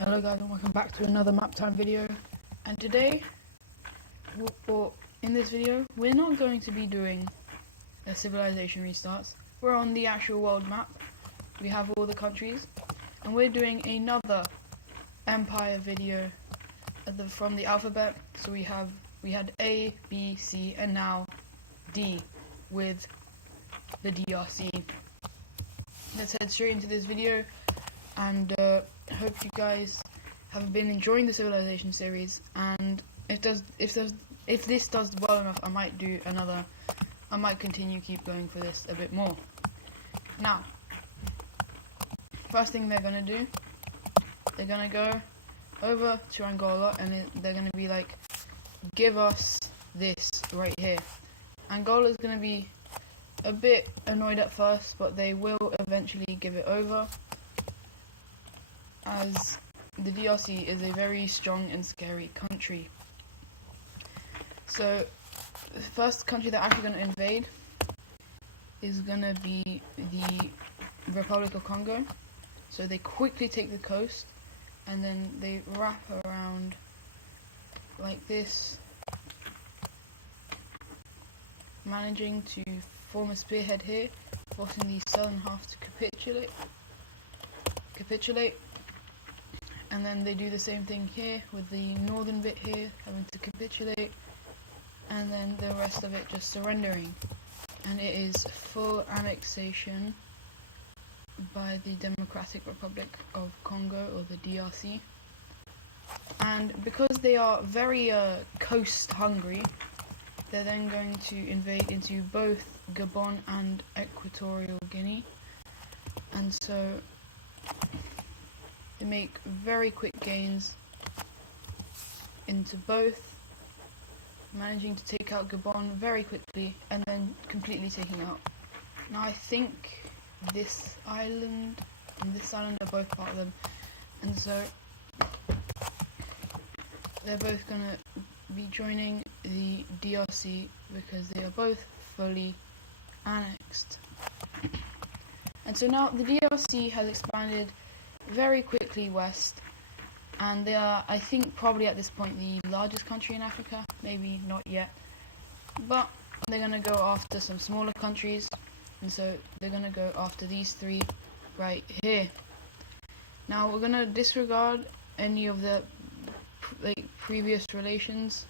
Hello guys and welcome back to another map time video, and today, in this video, we're not going to be doing a civilization restarts. We're on the actual world map. We have all the countries and we're doing another empire video from the alphabet. So we had A, B, C and now D with the DRC. Let's head straight into this video and hope you guys have been enjoying the civilization series, and if this does well enough, I might keep going for this a bit more. Now, first thing they're gonna do, they're gonna go over to Angola and they're gonna be like, give us this right here. Angola's gonna be a bit annoyed at first, but they will eventually give it over, as the DRC is a very strong and scary country. So the first country they're actually going to invade is going to be the Republic of Congo. So they quickly take the coast and then they wrap around like this, managing to form a spearhead here, forcing the southern half to capitulate. And then they do the same thing here with the northern bit here having to capitulate, and then the rest of it just surrendering. And it is full annexation by the Democratic Republic of Congo, or the DRC. And because they are very coast hungry, they're then going to invade into both Gabon and Equatorial Guinea. And so they make very quick gains into both, managing to take out Gabon very quickly and then completely taking out. Now I think this island and this island are both part of them, and so they're both gonna be joining the DRC because they are both fully annexed. And so now the DRC has expanded very quickly west, and they are, I think, probably at this point the largest country in Africa. Maybe not yet, but they're gonna go after some smaller countries, and so they're gonna go after these three right here. Now we're gonna disregard any of the previous relations,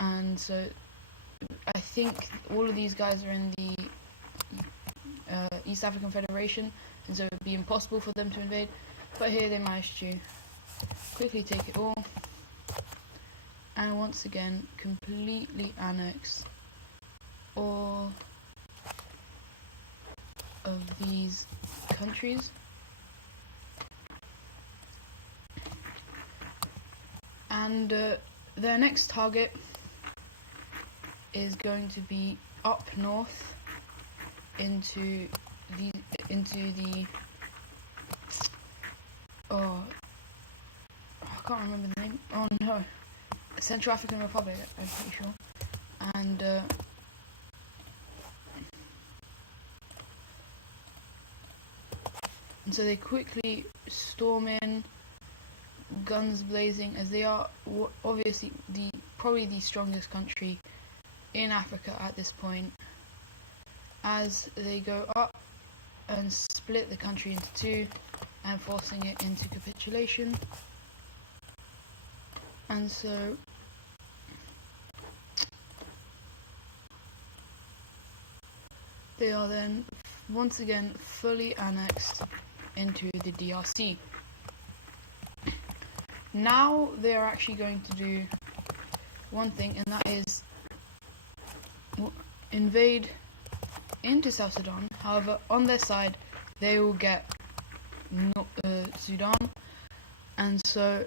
and so I think all of these guys are in the East African Federation, and so it would be impossible for them to invade. But here they managed to quickly take it all, and once again completely annex all of these countries. And their next target is going to be up north into the I can't remember the name. Oh no, Central African Republic, I'm pretty sure. And so they quickly storm in, guns blazing, as they are obviously probably the strongest country in Africa at this point, as they go up and split the country into two and forcing it into capitulation. And so they are then once again fully annexed into the DRC. Now they are actually going to do one thing, and that is invade into South Sudan. However, on their side they will get Sudan, and so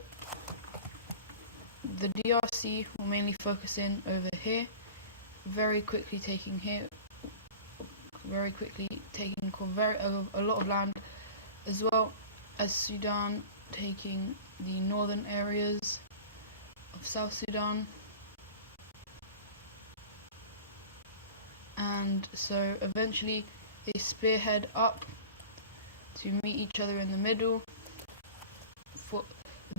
the DRC will mainly focus in over here, very quickly taking a lot of land, as well as Sudan taking the northern areas of South Sudan. And so eventually they spearhead up to meet each other in the middle, for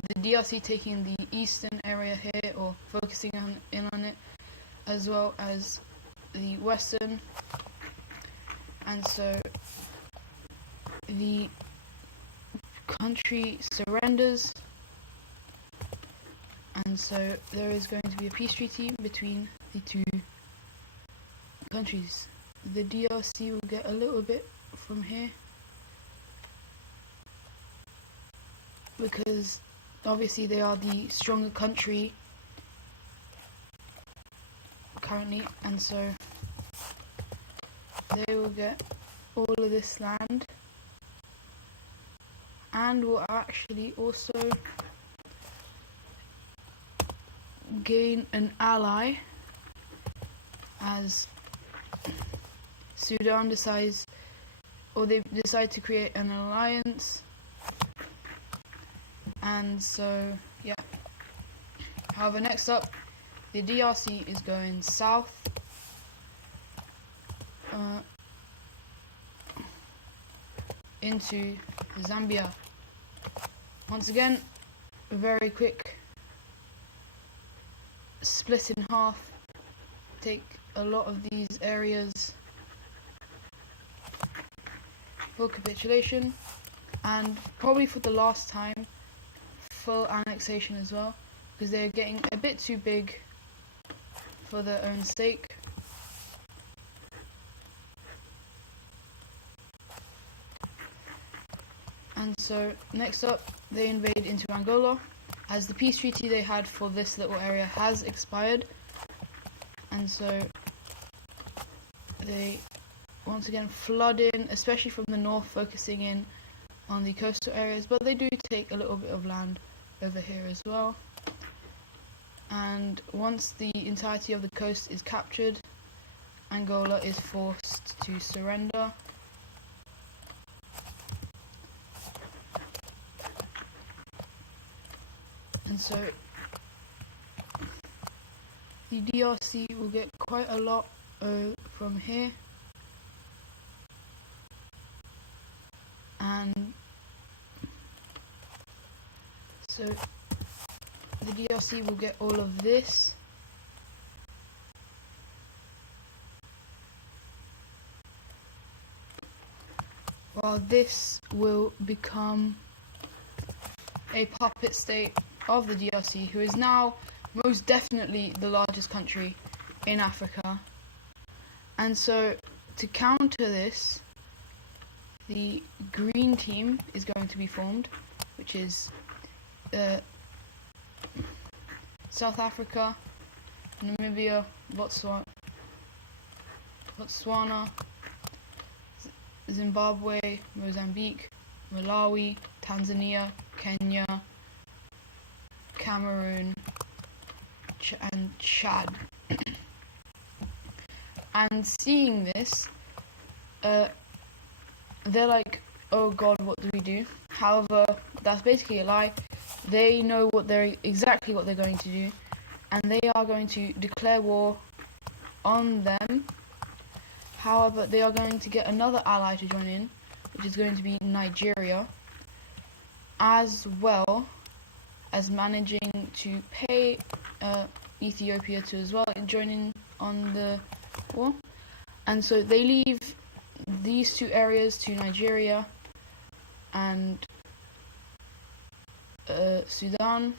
the DRC taking the eastern area here, or focusing in on it, as well as the western. And so the country surrenders, and so there is going to be a peace treaty between the two countries. The DRC will get a little bit from here, because obviously they are the stronger country currently, and so they will get all of this land, and will actually also gain an ally as Sudan decides, or they decide to create an alliance. And so yeah, however, next up, the DRC is going south into Zambia. Once again, a very quick split in half, take a lot of these areas for capitulation, and probably for the last time, full annexation as well, because they're getting a bit too big for their own sake. And so next up, they invade into Angola, as the peace treaty they had for this little area has expired, and so they once again flood in, especially from the north, focusing in on the coastal areas, but they do take a little bit of land over here as well. And once the entirety of the coast is captured, Angola is forced to surrender. And so the DRC will get quite a lot from here, and so the DRC will get all of this, while this will become a puppet state of the DRC, who is now most definitely the largest country in Africa. And so to counter this, the green team is going to be formed, which is South Africa, Namibia, Botswana, Zimbabwe, Mozambique, Malawi, Tanzania, Kenya, Cameroon, and Chad. And seeing this, they're like, oh god, what do we do? However, that's basically a lie. They know exactly what they're going to do, and they are going to declare war on them. However, they are going to get another ally to join in, which is going to be Nigeria, as well as managing to pay Ethiopia to as well join in on the war. And so they leave these two areas to Nigeria and Sudan,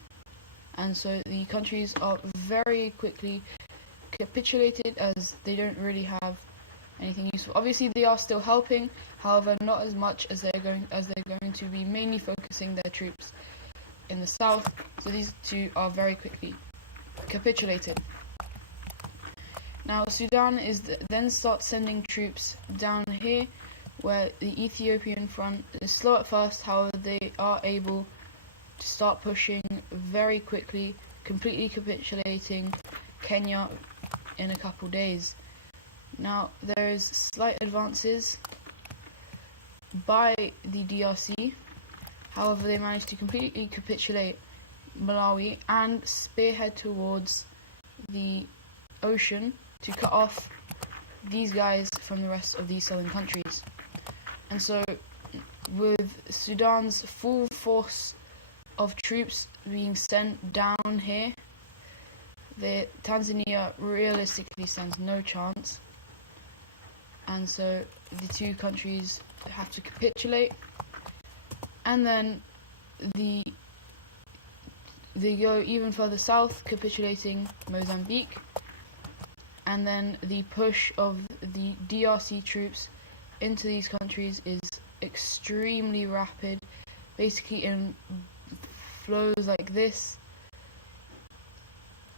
and so the countries are very quickly capitulated, as they don't really have anything useful. Obviously they are still helping, however not as much as they're going to be mainly focusing their troops in the south. So these two are very quickly capitulated. Now Sudan then starts sending troops down here, where the Ethiopian front is slow at first. However, they are able to start pushing very quickly, completely capitulating Kenya in a couple days. Now there is slight advances by the DRC. However, they managed to completely capitulate Malawi and spearhead towards the ocean to cut off these guys from the rest of these southern countries. And so with Sudan's full force of troops being sent down here, Tanzania realistically stands no chance, and so the two countries have to capitulate, and then they go even further south, capitulating Mozambique, and then the push of the DRC troops into these countries is extremely rapid, basically in flows like this.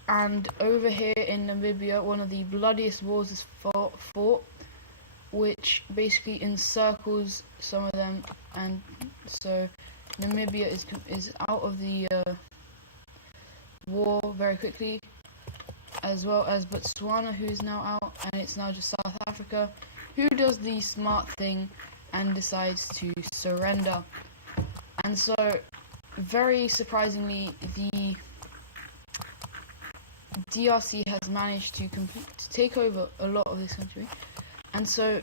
And over here in Namibia, one of the bloodiest wars is fought, which basically encircles some of them, and so Namibia is out of the war very quickly, as well as Botswana, who's now out, and it's now just South Africa who does the smart thing and decides to surrender. And so, very surprisingly, the DRC has managed to take over a lot of this country, and so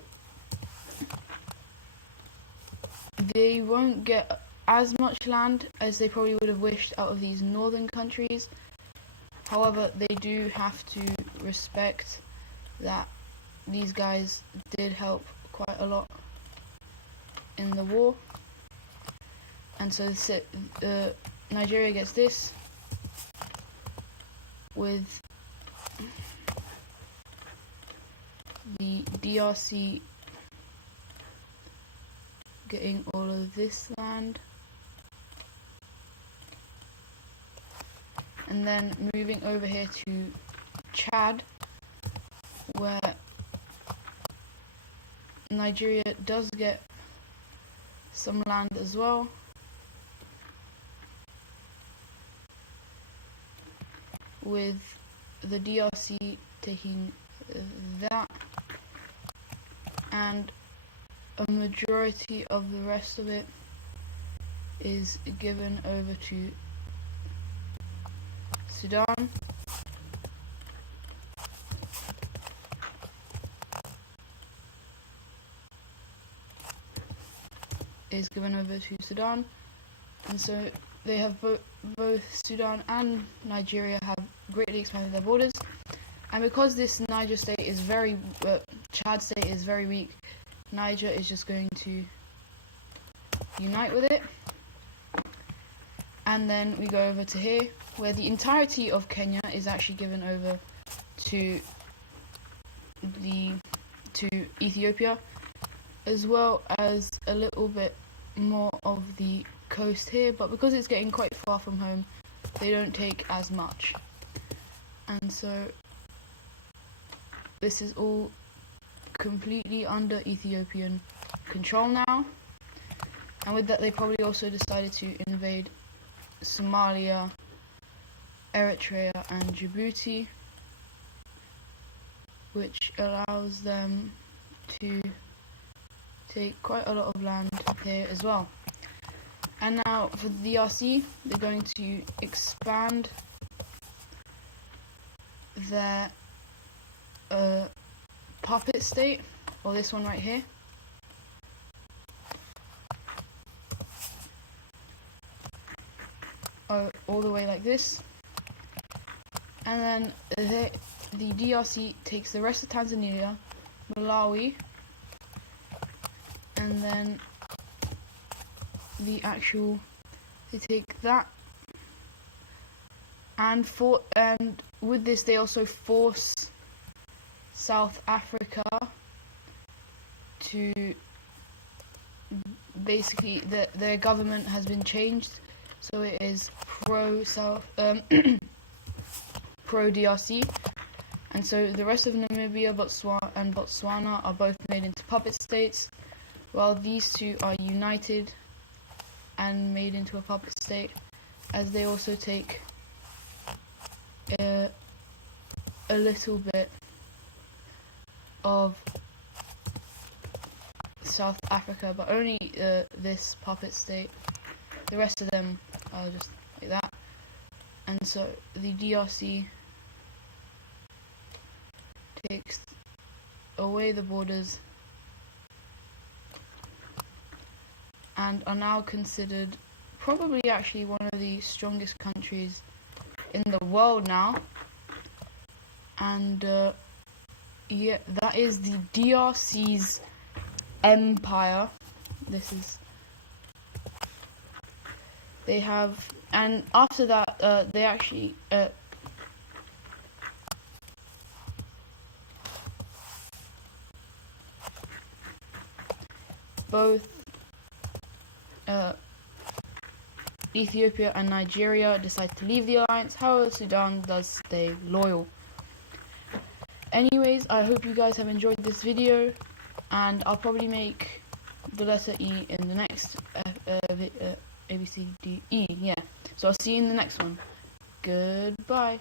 they won't get as much land as they probably would have wished out of these northern countries. However, they do have to respect that these guys did help quite a lot in the war, and so Nigeria gets this, with the DRC getting all of this land, and then moving over here to Chad, where Nigeria does get some land as well, with the DRC taking that, and a majority of the rest of it is given over to Sudan. Is given over to Sudan, and so they have both Sudan and Nigeria have greatly expanded their borders, and because this Chad state is very weak, Niger is just going to unite with it. And then we go over to here, where the entirety of Kenya is actually given over to Ethiopia, as well as a little bit more of the coast here, but because it's getting quite far from home, they don't take as much. And so this is all completely under Ethiopian control now, and with that they probably also decided to invade Somalia, Eritrea and Djibouti, which allows them to take quite a lot of land here as well. And now for the DRC, they're going to expand their puppet state, or this one right here, all the way like this, and then the DRC takes the rest of Tanzania, Malawi, and then they take that, and with this they also force South Africa to basically their government has been changed, so it is pro DRC, and so the rest of Namibia, Botswana are both made into puppet states, while these two are united and made into a puppet state, as they also take a little bit of South Africa, but only this puppet state. The rest of them are just like that. And so the DRC takes away the borders and are now considered probably actually one of the strongest countries in the world now. And yeah, that is the DRC's empire. This is, they have, and after that they actually both Ethiopia and Nigeria decide to leave the alliance. However, Sudan does stay loyal. Anyways, I hope you guys have enjoyed this video, and I'll probably make the letter E in the next A, B, C, D, E. Yeah. So I'll see you in the next one. Goodbye.